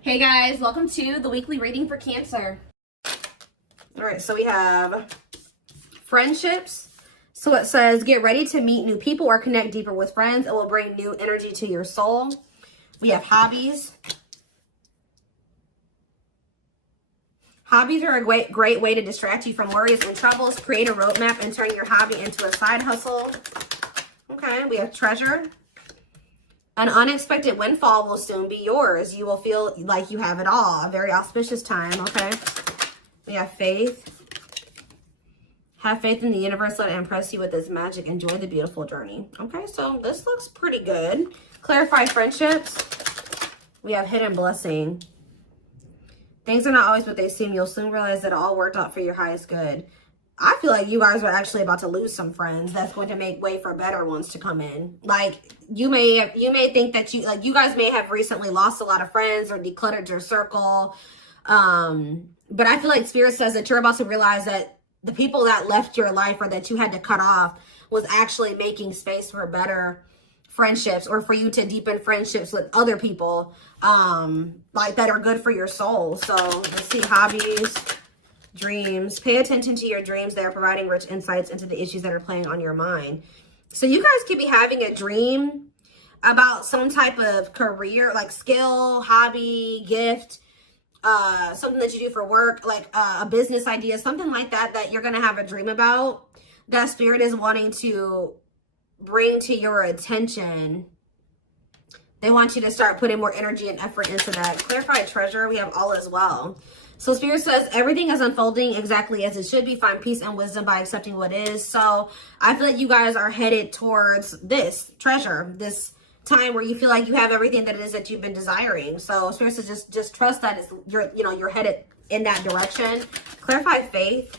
Hey guys, welcome to the weekly reading for Cancer. All right, so we have friendships. So it says, get ready to meet new people or connect deeper with friends. It will bring new energy to your soul. We have hobbies. Hobbies are a great way to distract you from worries and troubles. Create a roadmap and turn your hobby into a side hustle. Okay, we have treasure. An unexpected windfall will soon be yours. You will feel like you have it all. A very auspicious time, okay? We have faith. Have faith in the universe. Let it impress you with its magic. Enjoy the beautiful journey. Okay, so this looks pretty good. Clarify friendships. We have hidden blessing. Things are not always what they seem. You'll soon realize that it all worked out for your highest good. I feel like you guys are actually about to lose some friends. That's going to make way for better ones to come in. Like you may think that you guys may have recently lost a lot of friends or decluttered your circle. But I feel like Spirit says that you're about to realize that the people that left your life or that you had to cut off was actually making space for better friendships, or for you to deepen friendships with other people like that are good for your soul. So let's see, hobbies. Dreams. Pay attention to your dreams. They are providing rich insights into the issues that are playing on your mind. So you guys could be having a dream about some type of career, like skill, hobby, gift, something that you do for work, like a business idea, something like that, that you're going to have a dream about, that Spirit is wanting to bring to your attention. They want you to start putting more energy and effort into that. Clarify treasure. We have all as well. So Spirit says everything is unfolding exactly as it should be. Find peace and wisdom by accepting what is. So I feel like you guys are headed towards this treasure, this time where you feel like you have everything that it is that you've been desiring. So Spirit says just trust that you're headed in that direction. Clarify faith.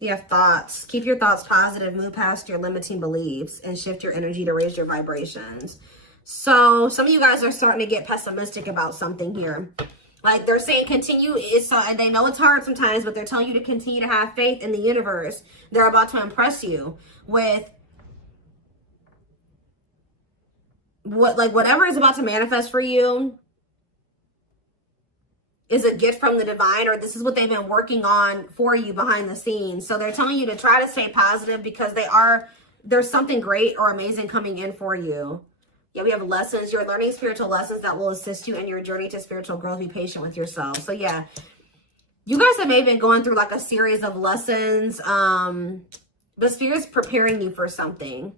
You have thoughts. Keep your thoughts positive. Move past your limiting beliefs and shift your energy to raise your vibrations. So some of you guys are starting to get pessimistic about something here. Like they're saying continue, and they know it's hard sometimes, but they're telling you to continue to have faith in the universe. They're about to impress you with whatever is about to manifest for you is a gift from the divine, or this is what they've been working on for you behind the scenes. So they're telling you to try to stay positive because there's something great or amazing coming in for you. Yeah, we have lessons. You're learning spiritual lessons that will assist you in your journey to spiritual growth. Be patient with yourself. So yeah, you guys have maybe been going through like a series of lessons. But Spirit's preparing you for something.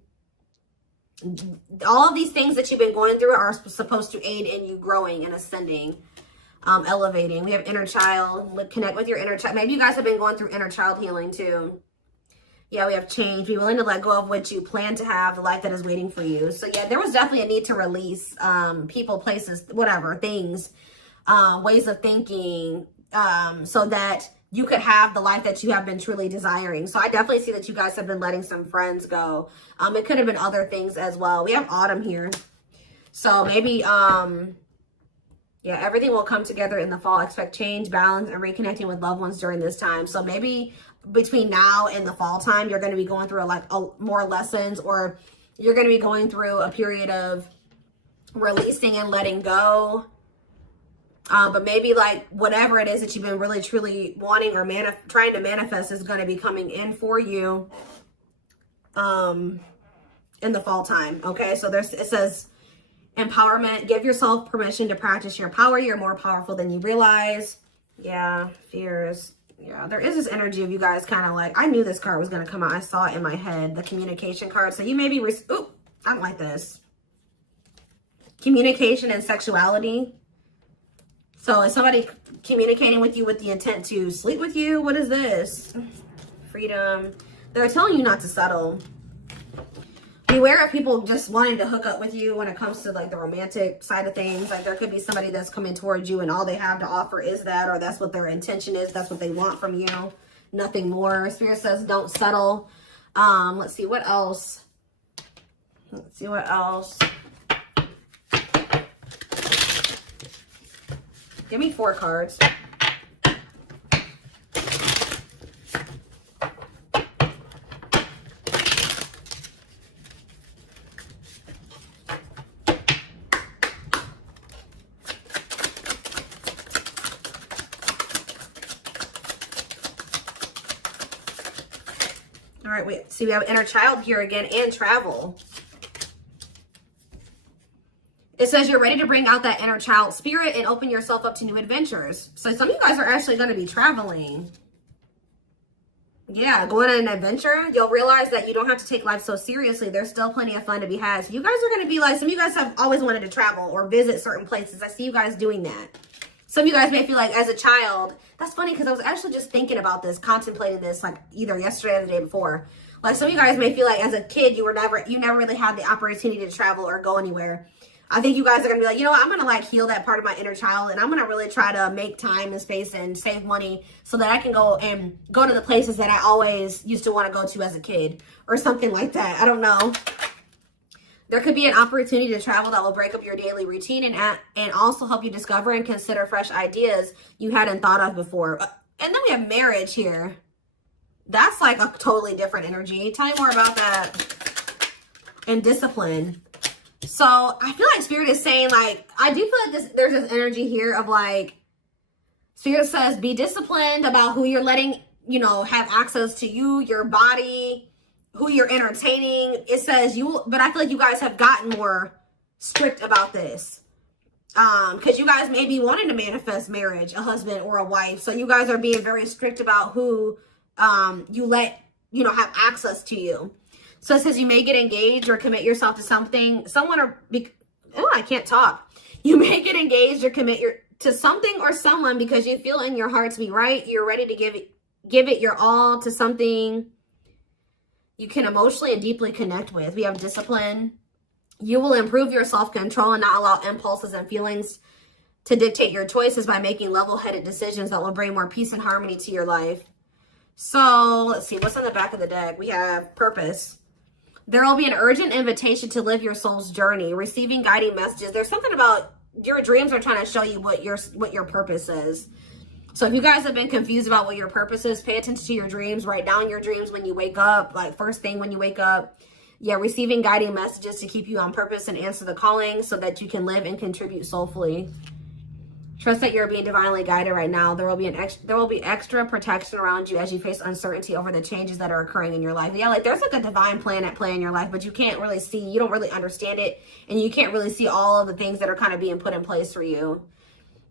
All of these things that you've been going through are supposed to aid in you growing and ascending, elevating. We have inner child. Connect with your inner child. Maybe you guys have been going through inner child healing too. Yeah, we have change. Be willing to let go of what you plan to have, the life that is waiting for you. So yeah, there was definitely a need to release people, places, whatever, things, ways of thinking, so that you could have the life that you have been truly desiring. So I definitely see that you guys have been letting some friends go. It could have been other things as well. We have autumn here. So maybe, yeah, everything will come together in the fall. Expect change, balance, and reconnecting with loved ones during this time. So maybe between now and the fall time, you're going to be going through more lessons, or you're going to be going through a period of releasing and letting go. But maybe like whatever it is that you've been really truly wanting or trying to manifest is going to be coming in for you in the fall time. Okay, so it says empowerment. Give yourself permission to practice your power. You're more powerful than you realize. Yeah, fears. Yeah, there is this energy of you guys kind of like, I knew this card was going to come out. I saw it in my head, the communication card. So you may be, ooh, I don't like this. Communication and sexuality. So is somebody communicating with you with the intent to sleep with you? What is this? Freedom. They're telling you not to settle. Beware of people just wanting to hook up with you when it comes to like the romantic side of things. Like there could be somebody that's coming towards you and all they have to offer is that, or that's what their intention is. That's what they want from you. Nothing more. Spirit says don't settle. Let's see what else. Let's see what else. Give me 4 cards. right, we have inner child here again and travel. It says you're ready to bring out that inner child spirit and open yourself up to new adventures. So some of you guys are actually going to be traveling. Yeah, going on an adventure. You'll realize that you don't have to take life so seriously. There's still plenty of fun to be had. So you guys are going to be like, some of you guys have always wanted to travel or visit certain places. I see you guys doing that. Some of you guys may feel like as a child, that's funny because I was actually just thinking about this, contemplating this like either yesterday or the day before. Like some of you guys may feel like as a kid, you never really had the opportunity to travel or go anywhere. I think you guys are going to be like, you know what, I'm going to like heal that part of my inner child, and I'm going to really try to make time and space and save money so that I can go to the places that I always used to want to go to as a kid or something like that. I don't know. There could be an opportunity to travel that will break up your daily routine and also help you discover and consider fresh ideas you hadn't thought of before. And then we have marriage here. That's like a totally different energy. Tell me more about that. And discipline. So I feel like Spirit is saying, like, I do feel like there's this energy here of like, Spirit says, be disciplined about who you're letting, you know, have access to you, your body, who you're entertaining. It says but I feel like you guys have gotten more strict about this. Because you guys may be wanting to manifest marriage, a husband or a wife. So you guys are being very strict about who you let, you know, have access to you. So it says you may get engaged or commit yourself to something, I can't talk. You may get engaged or commit to something or someone because you feel in your heart to be right. You're ready to give it your all to something you can emotionally and deeply connect with. We have discipline. You will improve your self-control and not allow impulses and feelings to dictate your choices by making level-headed decisions that will bring more peace and harmony to your life. So let's see, what's on the back of the deck? We have purpose. There will be an urgent invitation to live your soul's journey, receiving guiding messages. There's something about your dreams are trying to show you what your purpose is. So if you guys have been confused about what your purpose is, pay attention to your dreams. Write down your dreams when you wake up, like first thing when you wake up. Yeah, receiving guiding messages to keep you on purpose and answer the calling so that you can live and contribute soulfully. Trust that you're being divinely guided right now. There will be extra protection around you as you face uncertainty over the changes that are occurring in your life. Yeah, like there's like a divine plan at play in your life, but you can't really see, you don't really understand it, and you can't really see all of the things that are kind of being put in place for you.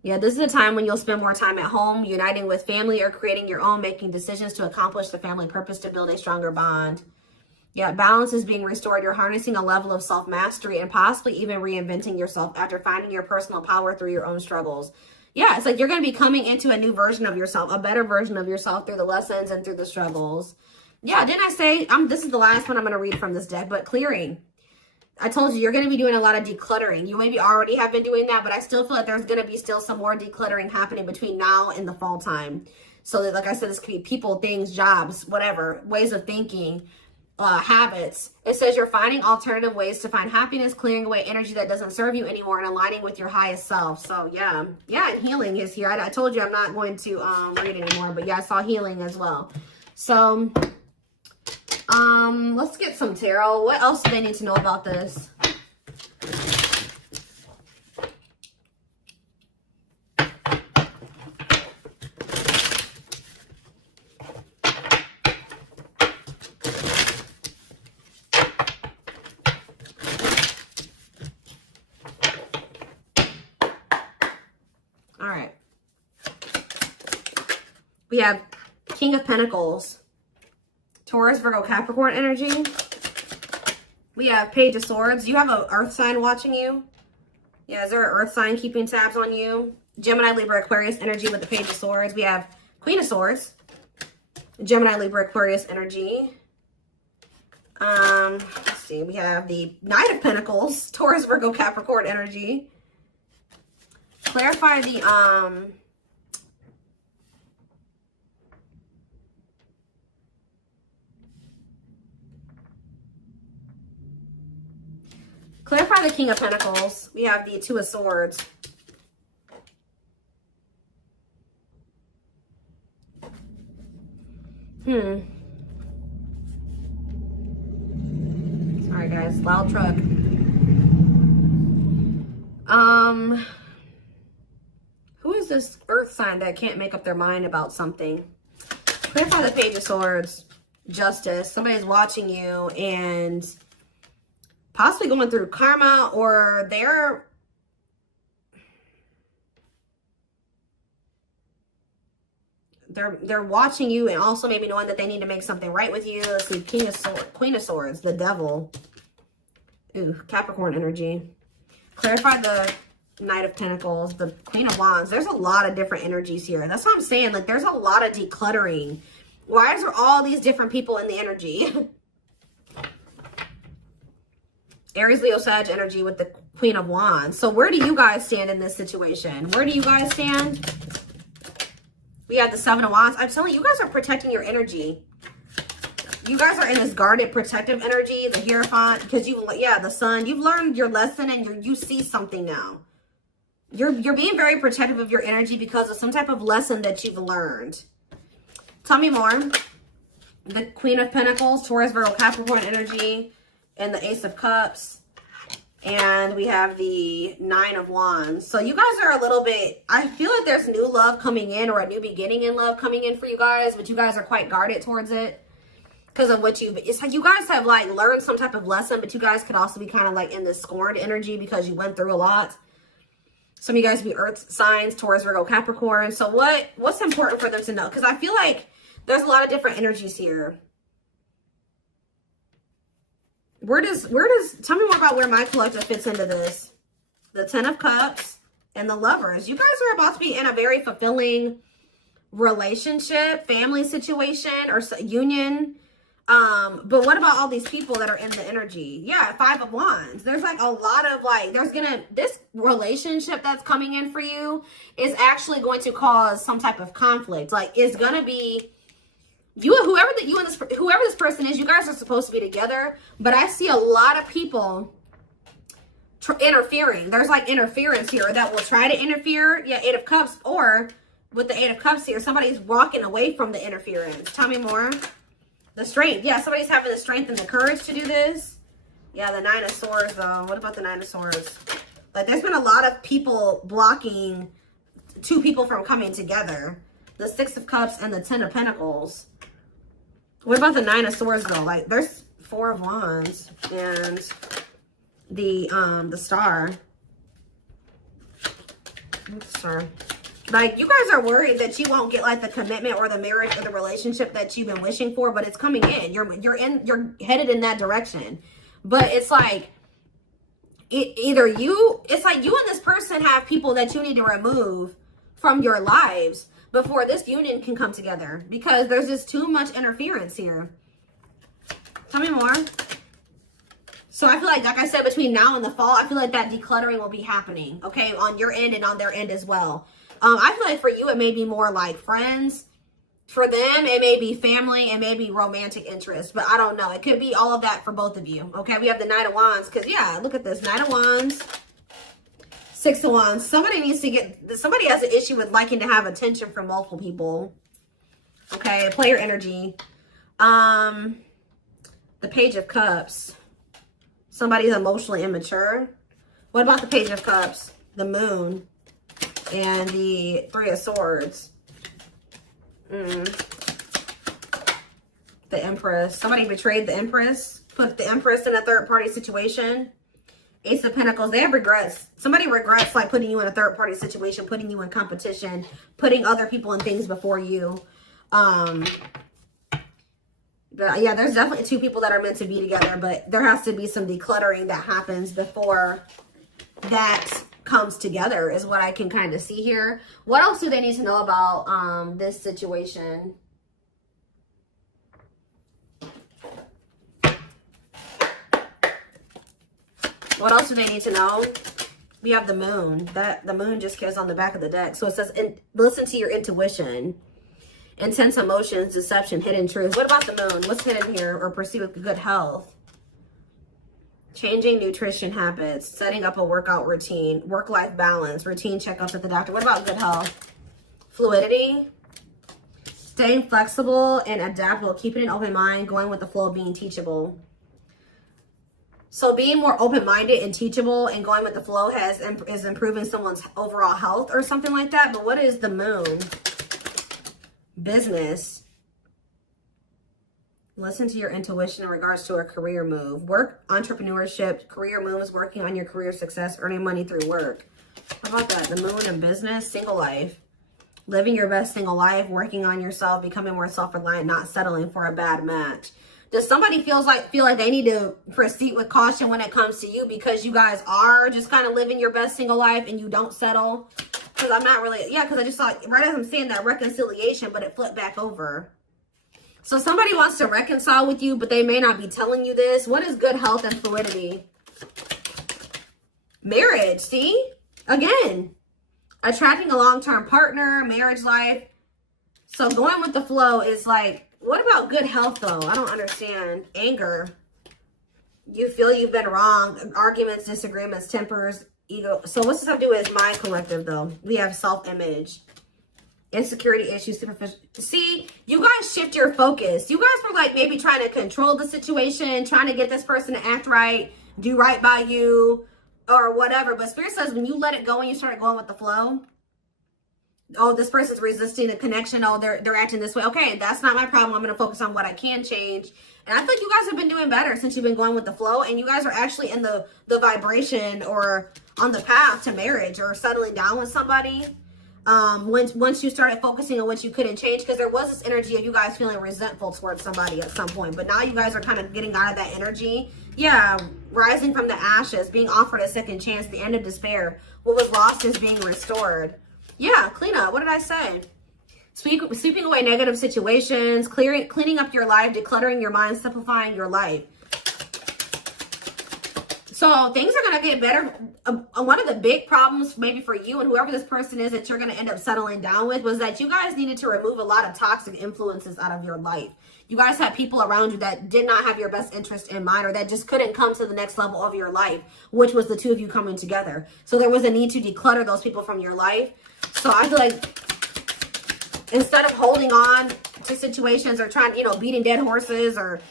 Yeah, this is a time when you'll spend more time at home, uniting with family or creating your own, making decisions to accomplish the family purpose to build a stronger bond. Yeah, balance is being restored. You're harnessing a level of self-mastery and possibly even reinventing yourself after finding your personal power through your own struggles. Yeah, it's like you're going to be coming into a new version of yourself, a better version of yourself through the lessons and through the struggles. Yeah, didn't I say, this is the last one I'm going to read from this deck, but clearing. I told you, you're going to be doing a lot of decluttering. You maybe already have been doing that, but I still feel like there's going to be still some more decluttering happening between now and the fall time. So that, like I said, this could be people, things, jobs, whatever, ways of thinking. Habits. It says you're finding alternative ways to find happiness, clearing away energy that doesn't serve you anymore, and aligning with your highest self. So yeah, and healing is here. I told you I'm not going to read anymore, but yeah, I saw healing as well. So let's get some tarot. What else do they need to know about this? We have King of Pentacles, Taurus, Virgo, Capricorn energy. We have Page of Swords. You have an earth sign watching you. Yeah, is there an earth sign keeping tabs on you? Gemini, Libra, Aquarius energy with the Page of Swords. We have Queen of Swords, Gemini, Libra, Aquarius energy. Let's see. We have the Knight of Pentacles, Taurus, Virgo, Capricorn energy. Clarify the clarify the King of Pentacles. We have the Two of Swords. Sorry guys, loud truck. Who is this earth sign that can't make up their mind about something? Clarify the Page of Swords. Justice. Somebody's watching you and possibly going through karma, or they're watching you and also maybe knowing that they need to make something right with you. Let's see, Queen of Swords, the Devil. Ooh, Capricorn energy. Clarify the Knight of Pentacles, the Queen of Wands. There's a lot of different energies here. That's what I'm saying. Like, there's a lot of decluttering. Why is there all these different people in the energy? Aries, Leo, Sag energy with the Queen of Wands. So where do you guys stand in this situation? Where do you guys stand? We have the Seven of Wands. I'm telling you, you guys are protecting your energy. You guys are in this guarded, protective energy. The Hierophant, because the Sun. You've learned your lesson and you see something now. You're being very protective of your energy because of some type of lesson that you've learned. Tell me more. The Queen of Pentacles, Taurus, Virgo, Capricorn energy, and the Ace of Cups. And we have the Nine of Wands. So you guys are a little bit, I feel like there's new love coming in, or a new beginning in love coming in for you guys, but you guys are quite guarded towards it because of what it's like you guys have like learned some type of lesson, but you guys could also be kind of like in this scorned energy because you went through a lot. Some of you guys be earth signs, Taurus, Virgo, Capricorn. So what's important for them to know? Because I feel like there's a lot of different energies here. Tell me more about where my collective fits into this. The Ten of Cups and the Lovers. You guys are about to be in a very fulfilling relationship, family situation, or union. But what about all these people that are in the energy? Yeah, Five of Wands. There's like a lot of like, this relationship that's coming in for you is actually going to cause some type of conflict. Like, it's going to be, whoever this person is, you guys are supposed to be together, but I see a lot of people interfering. There's like interference here that will try to interfere. Yeah, Eight of Cups, or with the Eight of Cups here, somebody's walking away from the interference. Tell me more. The strength. Yeah, somebody's having the strength and the courage to do this. Yeah, the Nine of Swords, though. What about the Nine of Swords? Like, there's been a lot of people blocking two people from coming together. The Six of Cups and the Ten of Pentacles. What about the Nine of Swords, though? Like, there's Four of Wands and the Star. Star. Like, you guys are worried that you won't get like the commitment or the marriage or the relationship that you've been wishing for, but it's coming in. You're headed in that direction. But it's like it's like you and this person have people that you need to remove from your lives before this union can come together, because there's just too much interference here. Tell me more. So I feel like I said, between now and the fall, I feel like that decluttering will be happening, okay, on your end and on their end as well. I feel like for you, it may be more like friends. For them, it may be family and maybe romantic interest, but I don't know. It could be all of that for both of you, okay? We have the Knight of Wands, because, yeah, look at this. Knight of Wands, Six of Wands. Somebody has an issue with liking to have attention from multiple people, okay? Player energy. The Page of Cups. Somebody's emotionally immature. What about the Page of Cups? The Moon and the Three of Swords. The Empress. Somebody betrayed the Empress. Put the Empress in a third-party situation. Ace of Pentacles. They have regrets. Somebody regrets like putting you in a third-party situation, putting you in competition, putting other people and things before you. But yeah, there's definitely two people that are meant to be together, but there has to be some decluttering that happens before that comes together, is what I can kind of see here. What else do they need to know about this situation? What else do they need to know? We have the Moon. The Moon just goes on the back of the deck. So it says, listen to your intuition. Intense emotions, deception, hidden truth. What about the Moon? What's hidden here? Or pursue with good health? Changing nutrition habits, setting up a workout routine, work-life balance, routine checkups at the doctor. What about good health? Fluidity, staying flexible and adaptable, keeping an open mind, going with the flow, being teachable. So being more open-minded and teachable and going with the flow is improving someone's overall health or something like that. But what is the Moon? Business. Listen to your intuition in regards to a career move. Work, entrepreneurship, career moves, working on your career success, earning money through work. How about that? The moon and business, single life. Living your best single life, working on yourself, becoming more self-reliant, not settling for a bad match. Does somebody feel like they need to proceed with caution when it comes to you because you guys are just kind of living your best single life and you don't settle? Because I'm not really, yeah, because I just saw, right as I'm saying that reconciliation, but it flipped back over. So somebody wants to reconcile with you, but they may not be telling you this. What is good health and fluidity? Marriage, see? Again, attracting a long-term partner, marriage life. So going with the flow is like, what about good health though? I don't understand. Anger. You feel you've been wrong. Arguments, disagreements, tempers, ego. So what's this have to do with my collective though? We have self-image. Insecurity issues, superficial. See, you guys shift your focus. You guys were like maybe trying to control the situation, trying to get this person to act right, do right by you, or whatever. But Spirit says when you let it go and you start going with the flow, oh, this person's resisting the connection. Oh, they're acting this way. Okay, that's not my problem. I'm going to focus on what I can change. And I think you guys have been doing better since you've been going with the flow. And you guys are actually in the vibration or on the path to marriage or settling down with somebody. Once you started focusing on what you couldn't change, because there was this energy of you guys feeling resentful towards somebody at some point, but now you guys are kind of getting out of that energy. Yeah, rising from the ashes, being offered a second chance, the end of despair. What was lost is being restored. Yeah, clean up. What did I say? Sweeping away negative situations, cleaning up your life, decluttering your mind, simplifying your life. So things are going to get better. One of the big problems maybe for you and whoever this person is that you're going to end up settling down with was that you guys needed to remove a lot of toxic influences out of your life. You guys had people around you that did not have your best interest in mind or that just couldn't come to the next level of your life, which was the two of you coming together. So there was a need to declutter those people from your life. So I feel like instead of holding on to situations or trying, beating dead horses or,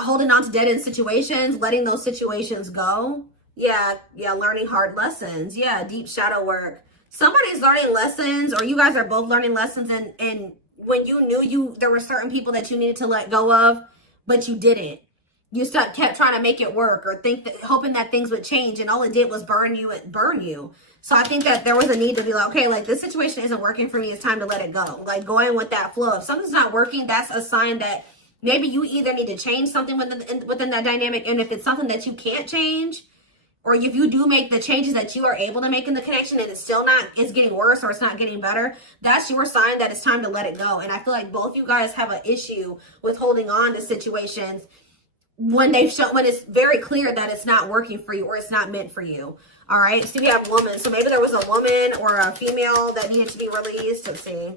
holding on to dead-end situations, letting those situations go. Yeah, learning hard lessons. Yeah, deep shadow work. Somebody's learning lessons, or you guys are both learning lessons, and when you knew there were certain people that you needed to let go of, but you didn't. You kept trying to make it work or hoping that things would change, and all it did was burn you. So I think that there was a need to be like, okay, like this situation isn't working for me. It's time to let it go. Like going with that flow. If something's not working, that's a sign that maybe you either need to change something within that dynamic. And if it's something that you can't change, or if you do make the changes that you are able to make in the connection and it's getting worse or it's not getting better, that's your sign that it's time to let it go. And I feel like both you guys have an issue with holding on to situations when it's very clear that it's not working for you or it's not meant for you. All right. So we have woman. So maybe there was a woman or a female that needed to be released. Let's see.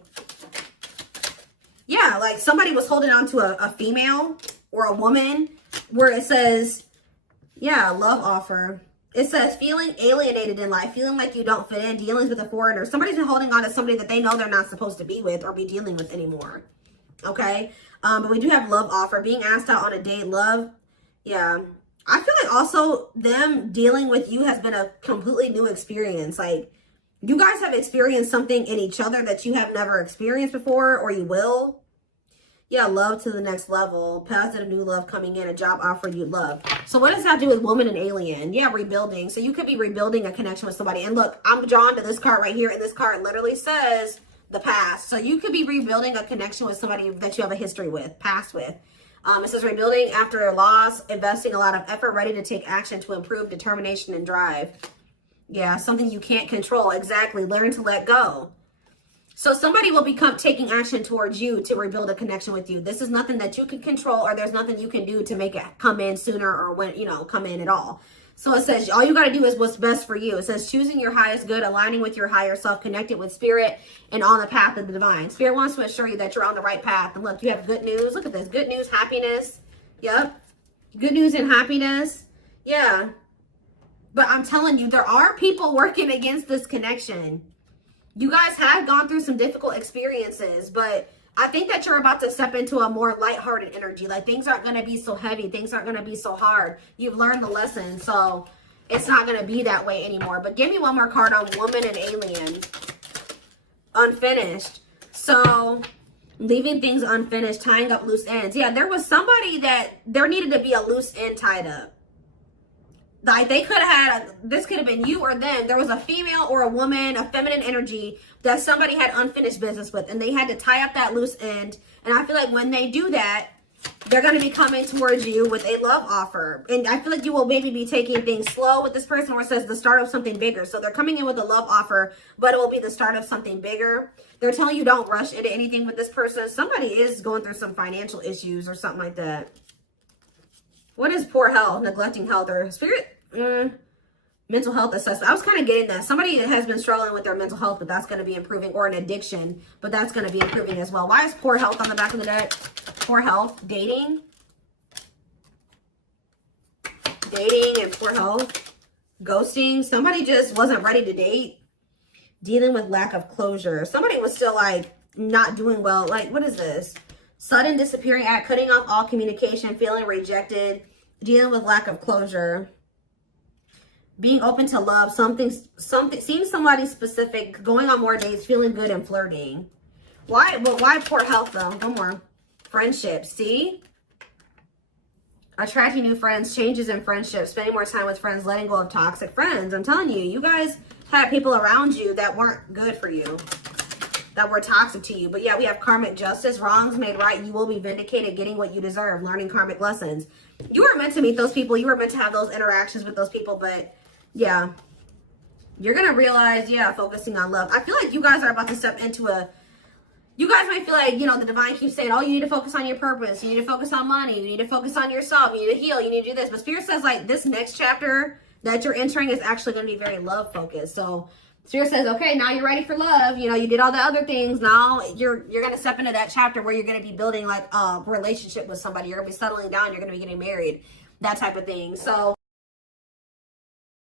Yeah, like somebody was holding on to a female or a woman where it says, yeah, love offer. It says feeling alienated in life, feeling like you don't fit in, dealings with a foreigner. Somebody's been holding on to somebody that they know they're not supposed to be with or be dealing with anymore. Okay. But we do have love offer, being asked out on a date, love. Yeah. I feel like also them dealing with you has been a completely new experience. Like you guys have experienced something in each other that you have never experienced before, or you will. Yeah, love to the next level. Positive new love coming in, a job offer you love. So what does that do with woman and alien? Yeah, rebuilding. So you could be rebuilding a connection with somebody. And look, I'm drawn to this card right here. And this card literally says the past. So you could be rebuilding a connection with somebody that you have a history with, past with. It says rebuilding after a loss, investing a lot of effort, ready to take action to improve determination and drive. Yeah, something you can't control. Exactly. Learn to let go. So somebody will become taking action towards you to rebuild a connection with you. This is nothing that you can control, or there's nothing you can do to make it come in sooner or when, come in at all. So it says all you got to do is what's best for you. It says choosing your highest good, aligning with your higher self, connected with spirit, and on the path of the divine. Spirit wants to assure you that you're on the right path. And look, you have good news. Look at this. Good news, happiness. Yep. Good news and happiness. Yeah. But I'm telling you, there are people working against this connection. You guys have gone through some difficult experiences, but I think that you're about to step into a more lighthearted energy. Like things aren't going to be so heavy. Things aren't going to be so hard. You've learned the lesson, so it's not going to be that way anymore. But give me one more card on woman and alien. Unfinished. So Leaving things unfinished, tying up loose ends. Yeah, there was somebody that there needed to be a loose end tied up. Like they could have had, this could have been you or them. There was a female or a woman, a feminine energy that somebody had unfinished business with, and they had to tie up that loose end. And I feel like when they do that, they're going to be coming towards you with a love offer. And I feel like you will maybe be taking things slow with this person, where it says the start of something bigger. So they're coming in with a love offer, but it will be the start of something bigger. They're telling you don't rush into anything with this person. Somebody is going through some financial issues or something like that. What is poor health, neglecting health, or spirit? Mental health assessment. I was kind of getting that. Somebody has been struggling with their mental health, but that's going to be improving, or an addiction, but that's going to be improving as well. Why is poor health on the back of the deck? Poor health, dating and poor health, ghosting. Somebody just wasn't ready to date, dealing with lack of closure. Somebody was still like not doing well. Like, what is this? Sudden disappearing act, cutting off all communication, feeling rejected, dealing with lack of closure, being open to love, something, seeing somebody specific, going on more dates, feeling good, and flirting. Why? Well, why poor health though? One more. Friendships. See? Attracting new friends, changes in friendships, spending more time with friends, letting go of toxic friends. I'm telling you, you guys had people around you that weren't good for you, that were toxic to you. But yeah, we have karmic justice, wrongs made right. You will be vindicated, getting what you deserve, learning karmic lessons. You were meant to meet those people. You were meant to have those interactions with those people, but yeah, you're going to realize, yeah, focusing on love. I feel like you guys are about to step into a, you guys might feel like, you know, the divine keeps saying, oh, you need to focus on your purpose. You need to focus on money. You need to focus on yourself. You need to heal. You need to do this. But Spirit says, like, this next chapter that you're entering is actually going to be very love focused. So Spirit says, okay, now you're ready for love. You know, you did all the other things. Now you're going to step into that chapter where you're going to be building like a relationship with somebody. You're going to be settling down. You're going to be getting married, that type of thing. So